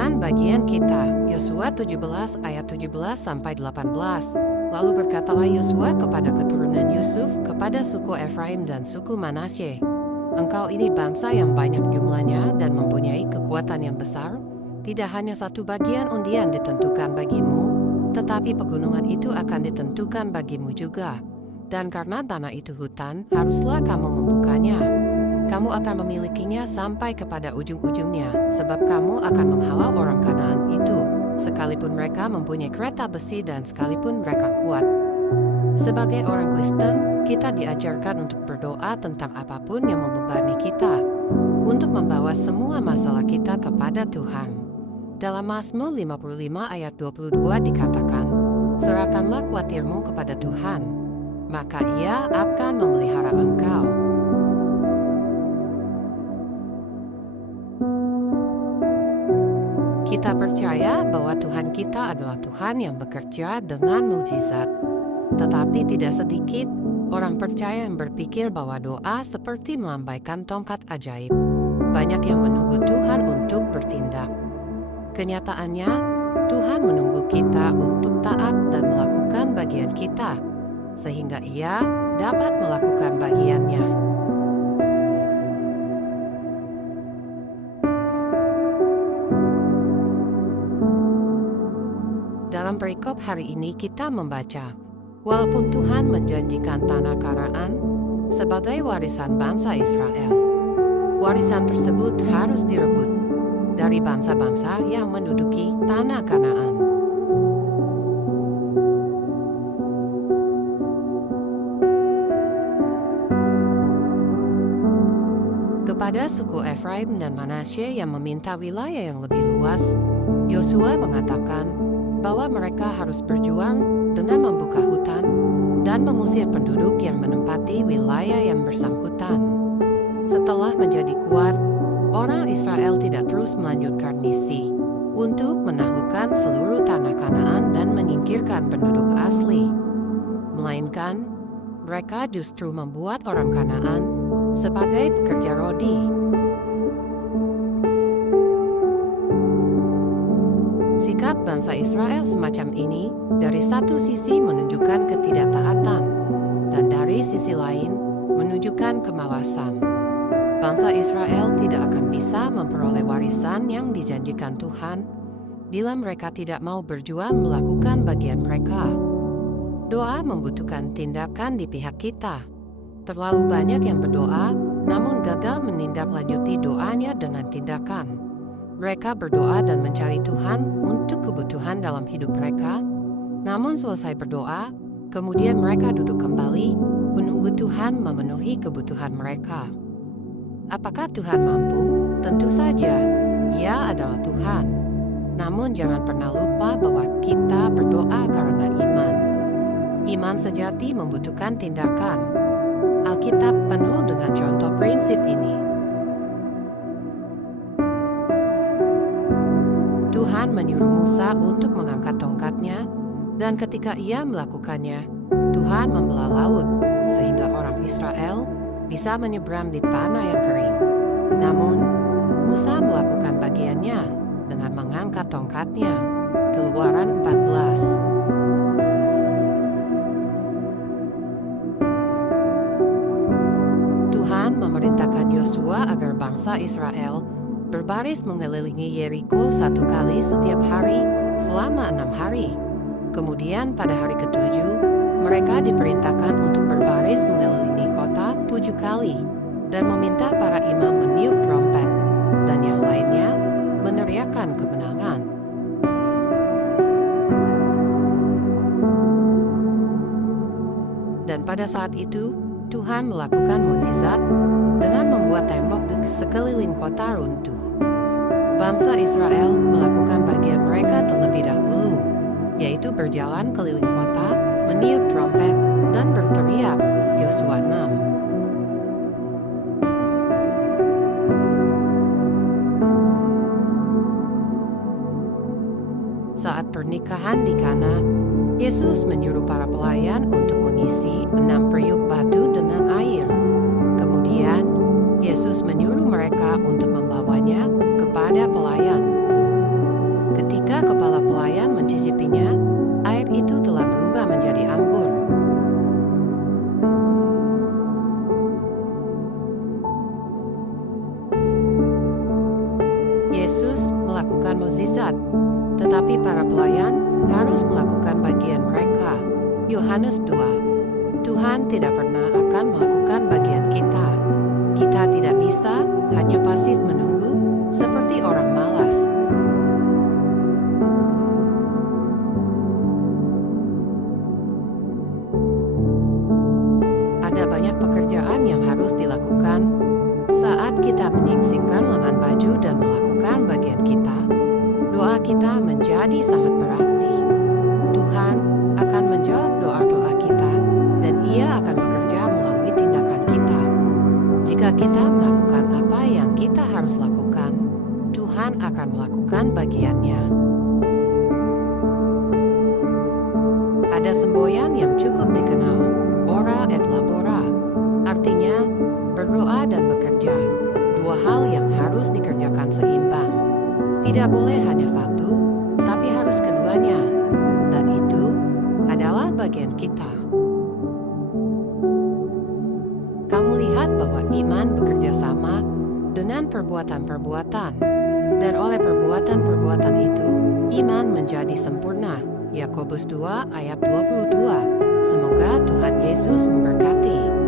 menentukan bagian kita. Yosua 17 ayat 17-18. Lalu berkatalah Yosua kepada keturunan Yusuf, kepada suku Efraim dan suku Manasye, engkau ini bangsa yang banyak jumlahnya dan mempunyai kekuatan yang besar. Tidak hanya satu bagian undian ditentukan bagimu, tetapi pegunungan itu akan ditentukan bagimu juga. Dan karena tanah itu hutan, haruslah kamu membukanya. Kamu akan memilikinya sampai kepada ujung-ujungnya, sebab kamu akan menghalau orang Kanaan itu, sekalipun mereka mempunyai kereta besi dan sekalipun mereka kuat. Sebagai orang Kristen, kita diajarkan untuk berdoa tentang apapun yang membebani kita, untuk membawa semua masalah kita kepada Tuhan. Dalam Mazmur 55 ayat 22 dikatakan, serahkanlah khawatirmu kepada Tuhan, maka Ia akan memelihara engkau. Kita percaya bahwa Tuhan kita adalah Tuhan yang bekerja dengan mukjizat. Tetapi tidak sedikit orang percaya yang berpikir bahwa doa seperti melambaikan tongkat ajaib. Banyak yang menunggu Tuhan untuk bertindak. Kenyataannya, Tuhan menunggu kita untuk taat dan melakukan bagian kita, sehingga Ia dapat melakukan bagiannya. Dalam perikop hari ini kita membaca, walaupun Tuhan menjanjikan tanah Kanaan sebagai warisan bangsa Israel, warisan tersebut harus direbut dari bangsa-bangsa yang menduduki tanah Kanaan. Kepada suku Efraim dan Manasye yang meminta wilayah yang lebih luas, Yosua mengatakan bahwa mereka harus berjuang dengan membuka hutan dan mengusir penduduk yang menempati wilayah yang bersangkutan. Setelah menjadi kuat, orang Israel tidak terus melanjutkan misi untuk menaklukkan seluruh tanah Kanaan dan menyingkirkan penduduk asli, melainkan mereka justru membuat orang Kanaan sebagai pekerja rodi. Sikap bangsa Israel semacam ini dari satu sisi menunjukkan ketidaktaatan dan dari sisi lain menunjukkan kemawasan. Bangsa Israel tidak akan bisa memperoleh warisan yang dijanjikan Tuhan bila mereka tidak mau berjuang melakukan bagian mereka. Doa membutuhkan tindakan di pihak kita. Terlalu banyak yang berdoa namun gagal menindaklanjuti doanya dengan tindakan. Mereka berdoa dan mencari Tuhan untuk kebutuhan dalam hidup mereka, namun selesai berdoa, kemudian mereka duduk kembali, menunggu Tuhan memenuhi kebutuhan mereka. Apakah Tuhan mampu? Tentu saja, Ia adalah Tuhan. Namun jangan pernah lupa bahwa kita berdoa karena iman. Iman sejati membutuhkan tindakan. Alkitab penuh dengan contoh prinsip ini. Tuhan menyuruh Musa untuk mengangkat tongkatnya, dan ketika ia melakukannya, Tuhan membelah laut, sehingga orang Israel bisa menyeberang di tanah yang kering. Namun, Musa melakukan bagiannya dengan mengangkat tongkatnya. Keluaran 14. Tuhan memerintahkan Yosua agar bangsa Israel berbaris mengelilingi Yeriko 1 kali setiap hari selama 6 hari. Kemudian pada hari ke-7, mereka diperintahkan untuk berbaris mengelilingi kota 7 kali dan meminta para imam meniup trompet dan yang lainnya meneriakkan kemenangan. Dan pada saat itu, Tuhan melakukan mukjizat dengan membuat tembok di sekeliling kota runtuh. Bangsa Israel melakukan bagian mereka terlebih dahulu, yaitu berjalan keliling kota, meniup trompet, dan berteriak. Yosua 6. Saat pernikahan di Kana, Yesus menyuruh para pelayan untuk mengisi 6 periuk batu dengan air. Kemudian, Yesus menyuruh mereka untuk membawanya kepada pelayan. Yesus melakukan mukjizat, tetapi para pelayan harus melakukan bagian mereka. Yohanes 2. Tuhan tidak pernah akan melakukan bagian kita. Kita tidak bisa hanya pasif menunggu seperti orang malas. Ada banyak pekerjaan yang harus dilakukan. Saat kita menyingsingkan lengan baju dan melakukan bagian kita, doa kita menjadi sangat berarti. Tuhan akan menjawab doa-doa kita dan Ia akan bekerja melalui tindakan kita. Jika kita melakukan apa yang kita harus lakukan, Tuhan akan melakukan bagiannya. Ada semboyan yang cukup dikenal, ora et labora, artinya berdoa dan bekerja, dua hal yang harus dikerjakan seimbang. Tidak boleh hanya satu, tapi harus keduanya, dan itu adalah bagian kita. Kamu lihat bahwa iman bekerja sama dengan perbuatan-perbuatan, dan oleh perbuatan-perbuatan itu, iman menjadi sempurna. Yakobus 2 ayat 22. Semoga Tuhan Yesus memberkati.